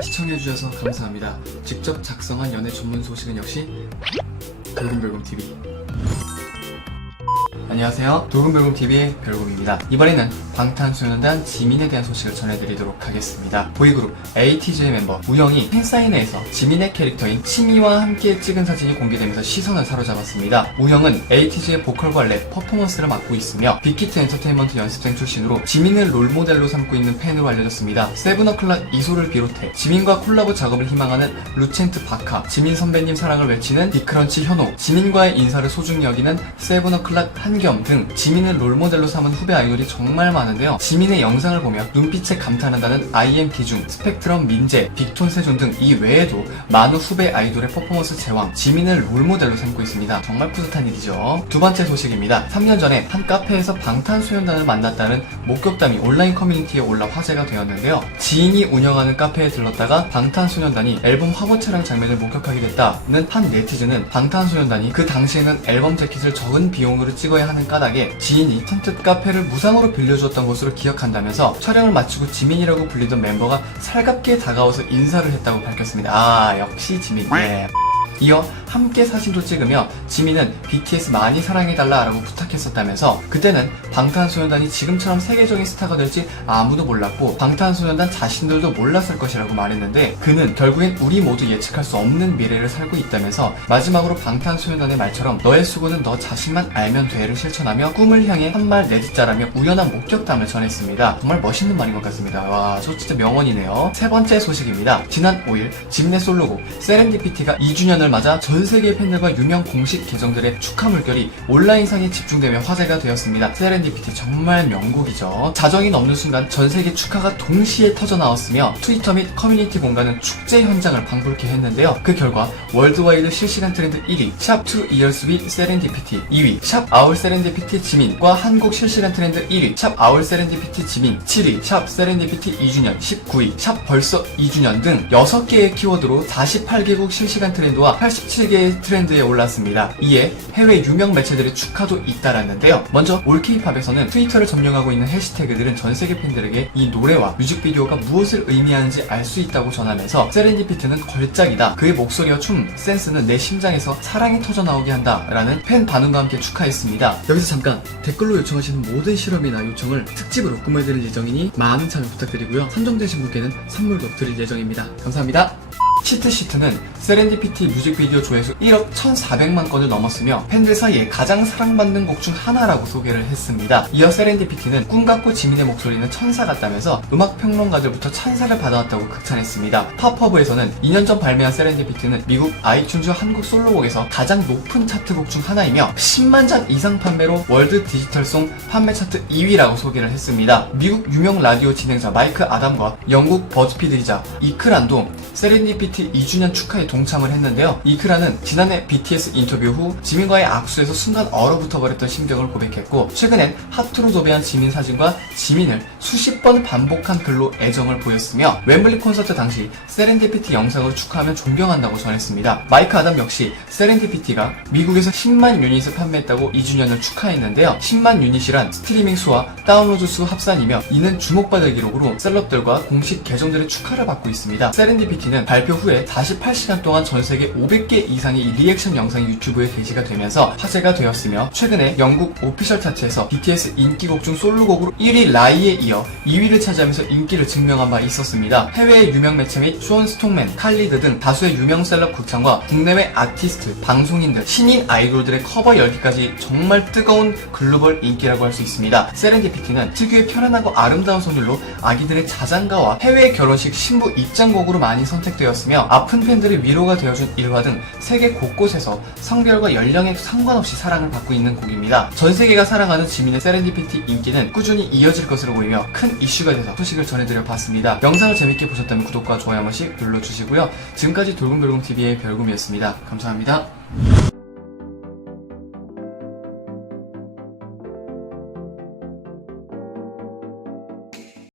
시청해주셔서 감사합니다. 직접 작성한 연애 전문 소식은 역시 돌곰별곰TV. 안녕하세요. 돌곰별곰TV의 별곰입니다. 이번에는 방탄소년단 지민에 대한 소식을 전해드리도록 하겠습니다. 보이그룹 ATG의 멤버 우영이 팬사인회에서 지민의 캐릭터인 치미와 함께 찍은 사진이 공개되면서 시선을 사로잡았습니다. 우영은 ATG의 보컬과 랩, 퍼포먼스를 맡고 있으며 빅히트 엔터테인먼트 연습생 출신으로 지민을 롤모델로 삼고 있는 팬으로 알려졌습니다. 세븐어클락 이소를 비롯해 지민과 콜라보 작업을 희망하는 루첸트 바카, 지민 선배님 사랑을 외치는 빅크런치 현호, 지민과의 인사를 소중히 여기는 세븐어클락 한겸 등 지민을 롤모델로 삼은 후배 아이돌이 정말 많은데요. 지민의 영상을 보며 눈빛에 감탄한다는 IM 기중, 스펙트럼 민재, 빅톤 세존 등 이 외에도 많은 후배 아이돌의 퍼포먼스 제왕, 지민을 롤모델로 삼고 있습니다. 정말 뿌듯한 일이죠. 두 번째 소식입니다. 3년 전에 한 카페에서 방탄소년단을 만났다는 목격담이 온라인 커뮤니티에 올라 화제가 되었는데요. 지인이 운영하는 카페에 들렀다가 방탄소년단이 앨범 화보 촬영 장면을 목격하게 됐다는 한 네티즌은 방탄소년단이 그 당시에는 앨범 재킷을 적은 비용으로 찍어야 하는 까닭에 지인이 선뜻 카페를 무상으로 빌려주었던 것으로 기억한다면서 촬영을 마치고 지민이라고 불리던 멤버가 살갑게 다가와서 인사를 했다고 밝혔습니다. 아 역시 지민. 예. 이어 함께 사진도 찍으며 지민은 BTS 많이 사랑해달라라고 부탁했었다면서 그때는 방탄소년단이 지금처럼 세계적인 스타가 될지 아무도 몰랐고 방탄소년단 자신들도 몰랐을 것이라고 말했는데 그는 결국엔 우리 모두 예측할 수 없는 미래를 살고 있다면서 마지막으로 방탄소년단의 말처럼 너의 수고는 너 자신만 알면 돼를 실천하며 꿈을 향해 한 말 내딛자라며 우연한 목격담을 전했습니다. 정말 멋있는 말인 것 같습니다. 와, 저 진짜 명언이네요. 세 번째 소식입니다. 지난 5일 지민의 솔로곡 세렌디피티가 2주년을 맞아 전 세계 팬들과 유명 공식 계정들의 축하 물결이 온라인상에 집중되며 화제가 되었습니다. 세렌디피티 정말 명곡이죠. 자정이 넘는 순간 전 세계 축하가 동시에 터져 나왔으며 트위터 및 커뮤니티 공간은 축제 현장을 방불케 했는데요. 그 결과 월드와이드 실시간 트렌드 1위 샵2 years with serendipity 2위 샵 아울 세렌디피티 지민과 한국 실시간 트렌드 1위 샵 아울 세렌디피티 지민 7위 샵 세렌디피티 2주년 19위 샵 벌써 2주년 등 6개의 키워드로 48개국 실시간 트렌드와 87개의 트렌드에 올랐습니다. 이에 해외 유명 매체들의 축하도 잇따랐는데요. 먼저 올 케이팝에서는 트위터를 점령하고 있는 해시태그들은 전 세계 팬들에게 이 노래와 뮤직비디오가 무엇을 의미하는지 알 수 있다고 전하면서 세렌디피트는 걸작이다. 그의 목소리와 춤, 센스는 내 심장에서 사랑이 터져 나오게 한다. 라는 팬 반응과 함께 축하했습니다. 여기서 잠깐 댓글로 요청하시는 모든 실험이나 요청을 특집으로 꾸며드릴 예정이니 많은 참여 부탁드리고요. 선정되신 분께는 선물도 드릴 예정입니다. 감사합니다. 치트시트는 세렌디피티 뮤직비디오 조회수 1억 1,400만 건을 넘었으며 팬들 사이에 가장 사랑받는 곡 중 하나라고 소개를 했습니다. 이어 세렌디피티는 꿈 같고 지민의 목소리는 천사 같다면서 음악 평론가들부터 찬사를 받아왔다고 극찬했습니다. 팝허브에서는 2년 전 발매한 세렌디피티는 미국 아이튠즈 한국 솔로곡에서 가장 높은 차트곡 중 하나이며 10만 장 이상 판매로 월드 디지털송 판매 차트 2위라고 소개를 했습니다. 미국 유명 라디오 진행자 마이크 아담과 영국 버즈피드이자 이크란도 세렌디피티 2주년 축하에 동참을 했는데요. 이크라는 지난해 BTS 인터뷰 후 지민과의 악수에서 순간 얼어붙어 버렸던 심경을 고백했고 최근엔 하트로 도배한 지민 사진과 지민을 수십 번 반복한 글로 애정을 보였으며 웸블리 콘서트 당시 세렌디피티 영상으로 축하하면 존경한다고 전했습니다. 마이크 아담 역시 세렌디피티가 미국에서 10만 유닛을 판매했다고 2주년을 축하했는데요. 10만 유닛이란 스트리밍 수와 다운로드 수 합산이며 이는 주목받을 기록으로 셀럽들과 공식 계정들의 축하를 받고 있습니다. 세렌디피티는 발표 후에 48시간 동안 전 세계 500개 이상의 리액션 영상이 유튜브에 게시가 되면서 화제가 되었으며 최근에 영국 오피셜 차트에서 BTS 인기곡 중 솔로곡으로 1위 라이에 이어 2위를 차지하면서 인기를 증명한 바 있었습니다. 해외의 유명 매체 및 쇼온 스톡맨, 칼리드 등 다수의 유명 셀럽 극찬과 국내외 아티스트, 방송인들, 신인 아이돌들의 커버 열기까지 정말 뜨거운 글로벌 인기라고 할 수 있습니다. 세렌디피티는 특유의 편안하고 아름다운 선율로 아기들의 자장가와 해외 결혼식 신부 입장곡으로 많이 선택되었 으며 아픈 팬들의 위로가 되어준 일화 등 세계 곳곳에서 성별과 연령에 상관없이 사랑을 받고 있는 곡입니다. 전 세계가 사랑하는 지민의 세렌디피티 인기는 꾸준히 이어질 것으로 보이며 큰 이슈가 돼서 소식을 전해드려 봤습니다. 영상을 재밌게 보셨다면 구독과 좋아요 한 번씩 눌러주시고요. 지금까지 돌곰돌곰TV의 별곰이었습니다. 감사합니다.